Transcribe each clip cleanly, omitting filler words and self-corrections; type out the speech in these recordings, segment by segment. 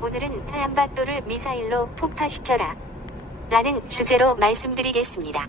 오늘은 한반도를 미사일로 폭파시켜라 라는 주제로 말씀드리겠습니다.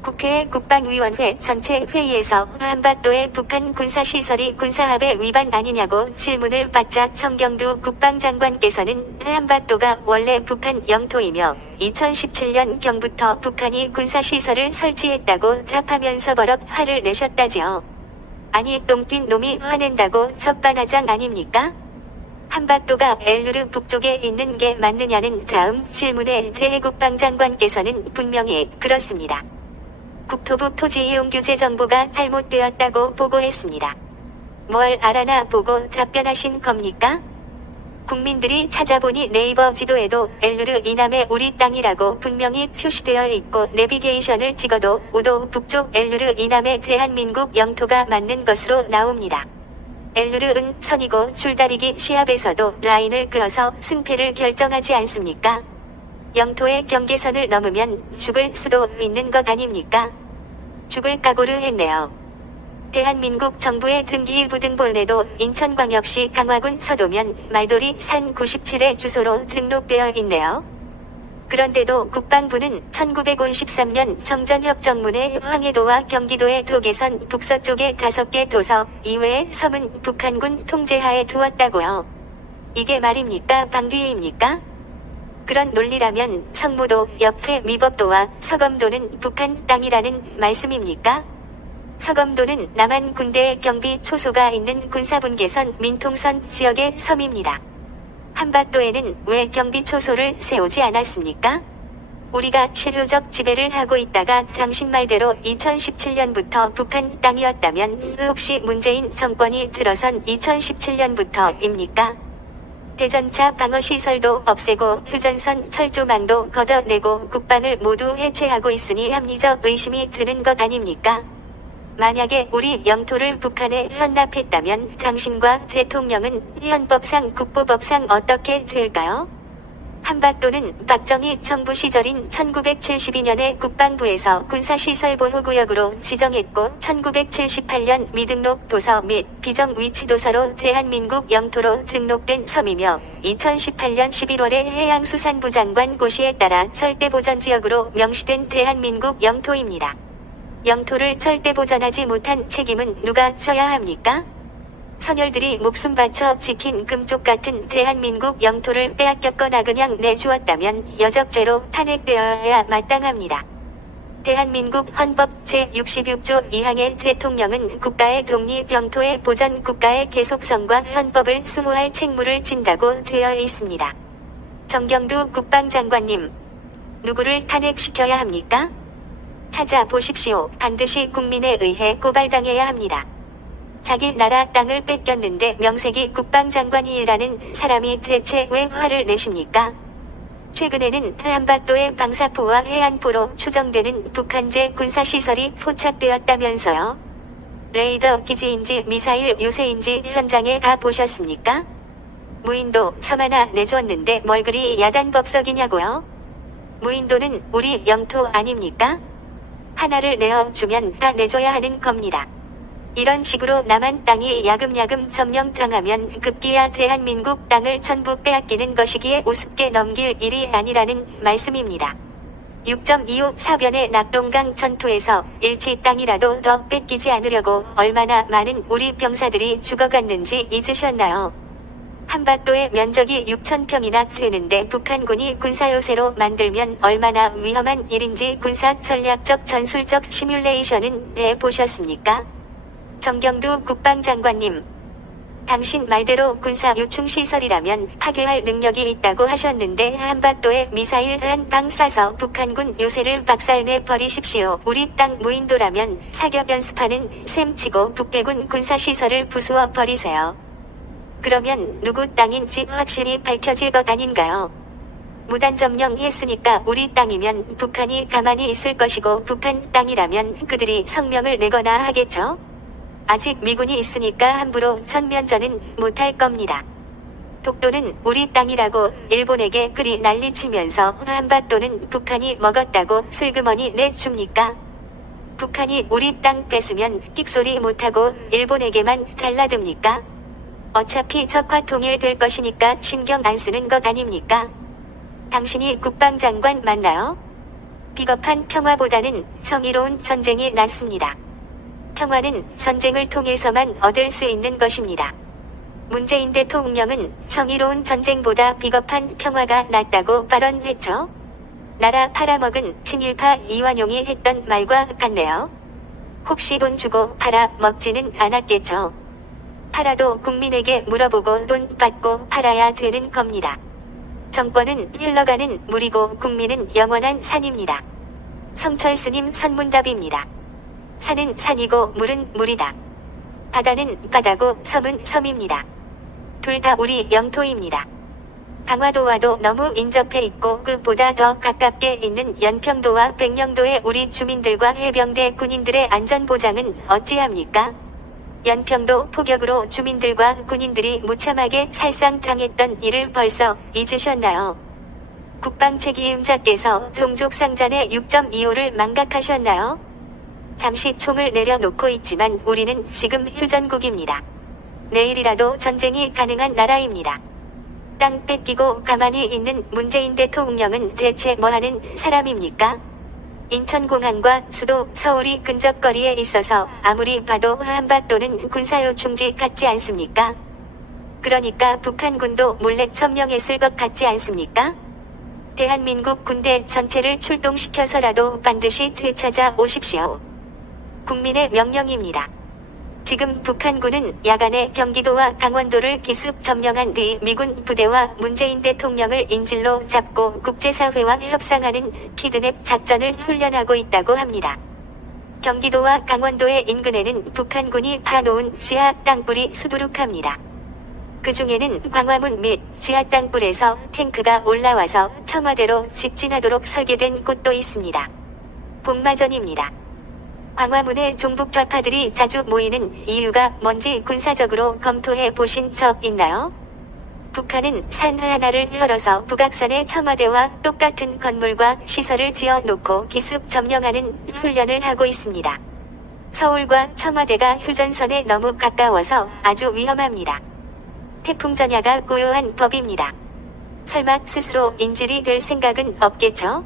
국회 국방위원회 전체 회의에서 한반도의 북한 군사시설이 군사합의 위반 아니냐고 질문을 받자 정경두 국방장관께서는 한반도가 원래 북한 영토이며 2017년경부터 북한이 군사시설을 설치했다고 답하면서 버럭 화를 내셨다지요. 아니 똥뛴 놈이 화낸다고 첫반하장 아닙니까? 한반도가 엘루르 북쪽에 있는 게 맞느냐는 다음 질문에 대해 국방장관께서는 분명히 그렇습니다. 국토부 토지이용규제 정보가 잘못되었다고 보고했습니다. 뭘 알아나 보고 답변하신 겁니까? 국민들이 찾아보니 네이버 지도에도 엘루르 이남의 우리 땅이라고 분명히 표시되어 있고 내비게이션을 찍어도 우도 북쪽 엘루르 이남의 대한민국 영토가 맞는 것으로 나옵니다. 엘루르은 선이고 줄다리기 시합에서도 라인을 그어서 승패를 결정하지 않습니까? 영토의 경계선을 넘으면 죽을 수도 있는 것 아닙니까? 죽을 각오를 했네요. 대한민국 정부의 등기일부 등본에도 인천광역시 강화군 서도면 말돌이 산 97의 주소로 등록되어 있네요. 그런데도 국방부는 1953년 정전협정문에 황해도와 경기도의 도계선 북서쪽에 5개 도서 이외의 섬은 북한군 통제하에 두었다고요. 이게 말입니까? 방귀입니까? 그런 논리라면 성모도 옆에 미법도와 서검도는 북한 땅이라는 말씀입니까? 서검도는 남한 군대의 경비 초소가 있는 군사분계선 민통선 지역의 섬입니다. 한반도에는 왜 경비 초소를 세우지 않았습니까? 우리가 실효적 지배를 하고 있다가 당신 말대로 2017년부터 북한 땅이었다면 혹시 문재인 정권이 들어선 2017년부터입니까? 대전차 방어시설도 없애고 휴전선 철조망도 걷어내고 국방을 모두 해체하고 있으니 합리적 의심이 드는 것 아닙니까? 만약에 우리 영토를 북한에 헌납했다면 당신과 대통령은 헌법상 국보법상 어떻게 될까요? 한반도는 박정희 정부 시절인 1972년에 국방부에서 군사시설보호구역으로 지정했고 1978년 미등록 도서 및 비정위치도서로 대한민국 영토로 등록된 섬이며 2018년 11월에 해양수산부 장관 고시에 따라 절대보전지역으로 명시된 대한민국 영토입니다. 영토를 절대보전하지 못한 책임은 누가 져야 합니까? 선열들이 목숨 바쳐 지킨 금쪽 같은 대한민국 영토를 빼앗겼거나 그냥 내주었다면 여적죄로 탄핵되어야 마땅합니다. 대한민국 헌법 제66조 2항의 대통령은 국가의 독립 영토의 보전 국가의 계속성과 헌법을 수호할 책무를 진다고 되어 있습니다. 정경두 국방장관님, 누구를 탄핵시켜야 합니까? 찾아보십시오. 반드시 국민에 의해 고발당해야 합니다. 자기 나라 땅을 뺏겼는데 명색이 국방장관이라는 사람이 대체 왜 화를 내십니까? 최근에는 한반도의 방사포와 해안포로 추정되는 북한제 군사시설이 포착되었다면서요. 레이더 기지인지 미사일 요새인지 현장에 가 보셨습니까? 무인도 섬 하나 내줬는데 뭘 그리 야단법석이냐고요? 무인도는 우리 영토 아닙니까? 하나를 내어주면 다 내줘야 하는 겁니다. 이런 식으로 남한 땅이 야금야금 점령당하면 급기야 대한민국 땅을 전부 빼앗기는 것이기에 우습게 넘길 일이 아니라는 말씀입니다. 6.25 사변의 낙동강 전투에서 일치 땅이라도 더 뺏기지 않으려고 얼마나 많은 우리 병사들이 죽어갔는지 잊으셨나요? 한반도의 면적이 6,000평이나 되는데 북한군이 군사요새로 만들면 얼마나 위험한 일인지 군사 전략적 전술적 시뮬레이션은 해보셨습니까? 정경두 국방장관님, 당신 말대로 군사 요충시설이라면 파괴할 능력이 있다고 하셨는데 한반도에 미사일 한 방 쏴서 북한군 요새를 박살내 버리십시오. 우리 땅 무인도라면 사격 연습하는 셈치고 북괴군 군사시설을 부수어 버리세요. 그러면 누구 땅인지 확실히 밝혀질 것 아닌가요? 무단 점령했으니까 우리 땅이면 북한이 가만히 있을 것이고 북한 땅이라면 그들이 성명을 내거나 하겠죠? 아직 미군이 있으니까 함부로 전면전은 못할 겁니다. 독도는 우리 땅이라고 일본에게 그리 난리치면서 한반도는 북한이 먹었다고 슬그머니 내줍니까? 북한이 우리 땅 뺏으면 끽소리 못하고 일본에게만 달라듭니까? 어차피 적화 통일될 것이니까 신경 안 쓰는 것 아닙니까? 당신이 국방장관 맞나요? 비겁한 평화보다는 정의로운 전쟁이 낫습니다. 평화는 전쟁을 통해서만 얻을 수 있는 것입니다. 문재인 대통령은 정의로운 전쟁보다 비겁한 평화가 낫다고 발언했죠. 나라 팔아먹은 친일파 이완용이 했던 말과 같네요. 혹시 돈 주고 팔아먹지는 않았겠죠. 팔아도 국민에게 물어보고 돈 받고 팔아야 되는 겁니다. 정권은 흘러가는 물이고 국민은 영원한 산입니다. 성철스님 선문답입니다. 산은 산이고 물은 물이다. 바다는 바다고 섬은 섬입니다. 둘 다 우리 영토입니다. 강화도와도 너무 인접해 있고 그보다 더 가깝게 있는 연평도와 백령도의 우리 주민들과 해병대 군인들의 안전보장은 어찌합니까? 연평도 포격으로 주민들과 군인들이 무참하게 살상당했던 일을 벌써 잊으셨나요? 국방책임자께서 동족상잔의 6.25를 망각하셨나요? 잠시 총을 내려놓고 있지만 우리는 지금 휴전국입니다. 내일이라도 전쟁이 가능한 나라입니다. 땅 뺏기고 가만히 있는 문재인 대통령은 대체 뭐하는 사람입니까? 인천공항과 수도 서울이 근접거리에 있어서 아무리 봐도 한반도는 군사요충지 같지 않습니까? 그러니까 북한군도 몰래 점령했을 것 같지 않습니까? 대한민국 군대 전체를 출동시켜서라도 반드시 되찾아 오십시오. 국민의 명령입니다. 지금 북한군은 야간에 경기도와 강원도를 기습 점령한 뒤 미군 부대와 문재인 대통령을 인질로 잡고 국제사회와 협상하는 키드냅 작전을 훈련하고 있다고 합니다. 경기도와 강원도의 인근에는 북한군이 파놓은 지하 땅굴이 수두룩합니다. 그 중에는 광화문 및 지하 땅굴에서 탱크가 올라와서 청와대로 직진하도록 설계된 곳도 있습니다. 복마전입니다. 광화문에 종북 좌파들이 자주 모이는 이유가 뭔지 군사적으로 검토해 보신 적 있나요? 북한은 산 하나를 열어서 북악산의 청와대와 똑같은 건물과 시설을 지어 놓고 기습 점령하는 훈련을 하고 있습니다. 서울과 청와대가 휴전선에 너무 가까워서 아주 위험합니다. 태풍 전야가 고요한 법입니다. 설마 스스로 인질이 될 생각은 없겠죠?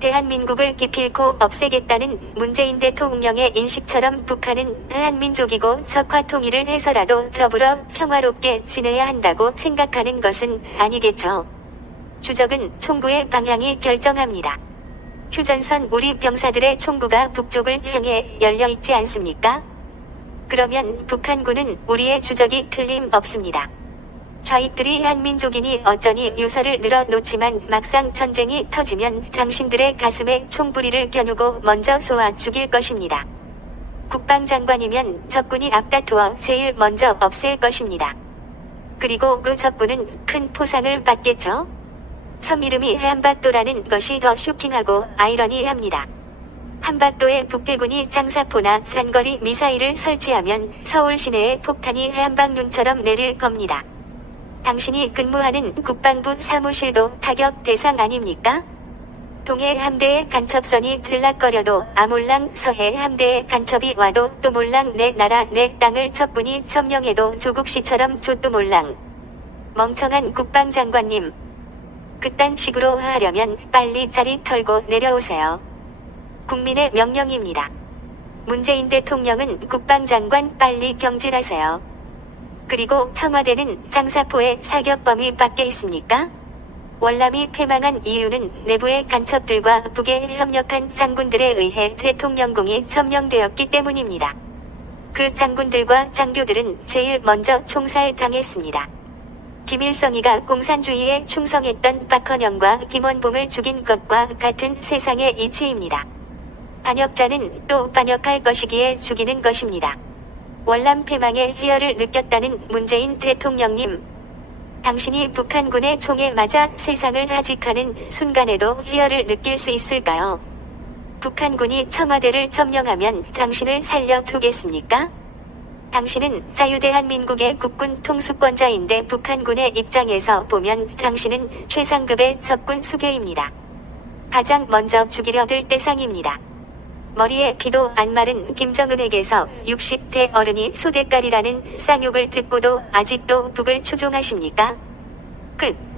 대한민국을 기필코 없애겠다는 문재인 대통령의 인식처럼 북한은 한민족이고 적화 통일을 해서라도 더불어 평화롭게 지내야 한다고 생각하는 것은 아니겠죠. 주적은 총구의 방향이 결정합니다. 휴전선 우리 병사들의 총구가 북쪽을 향해 열려있지 않습니까? 그러면 북한군은 우리의 주적이 틀림없습니다. 좌익들이 한민족이니 어쩌니 유서를 늘어놓지만 막상 전쟁이 터지면 당신들의 가슴에 총부리를 겨누고 먼저 쏘아 죽일 것입니다. 국방장관이면 적군이 앞다투어 제일 먼저 없앨 것입니다. 그리고 그 적군은 큰 포상을 받겠죠? 섬 이름이 한반도라는 것이 더 쇼킹하고 아이러니합니다. 한반도에 북해군이 장사포나 단거리 미사일을 설치하면 서울 시내에 폭탄이 한방눈처럼 내릴 겁니다. 당신이 근무하는 국방부 사무실도 타격 대상 아닙니까? 동해 함대의 간첩선이 들락거려도 아몰랑 서해 함대의 간첩이 와도 또 몰랑 내 나라 내 땅을 적군이 점령해도 조국시처럼 좆도 몰랑. 멍청한 국방장관님. 그딴 식으로 하려면 빨리 자리 털고 내려오세요. 국민의 명령입니다. 문재인 대통령은 국방장관 빨리 경질하세요. 그리고 청와대는 장사포의 사격범위 밖에 있습니까? 월남이 패망한 이유는 내부의 간첩들과 북에 협력한 장군들에 의해 대통령궁이 점령되었기 때문입니다. 그 장군들과 장교들은 제일 먼저 총살당했습니다. 김일성이가 공산주의에 충성했던 박헌영과 김원봉을 죽인 것과 같은 세상의 이치입니다. 반역자는 또 반역할 것이기에 죽이는 것입니다. 월남 패망의 희열을 느꼈다는 문재인 대통령님. 당신이 북한군의 총에 맞아 세상을 하직하는 순간에도 희열을 느낄 수 있을까요? 북한군이 청와대를 점령하면 당신을 살려두겠습니까? 당신은 자유대한민국의 국군 통수권자인데 북한군의 입장에서 보면 당신은 최상급의 적군 수괴입니다. 가장 먼저 죽이려 들 대상입니다. 머리에 피도 안 마른 김정은에게서 60대 어른이 소대깔이라는 쌍욕을 듣고도 아직도 북을 추종하십니까? 끝.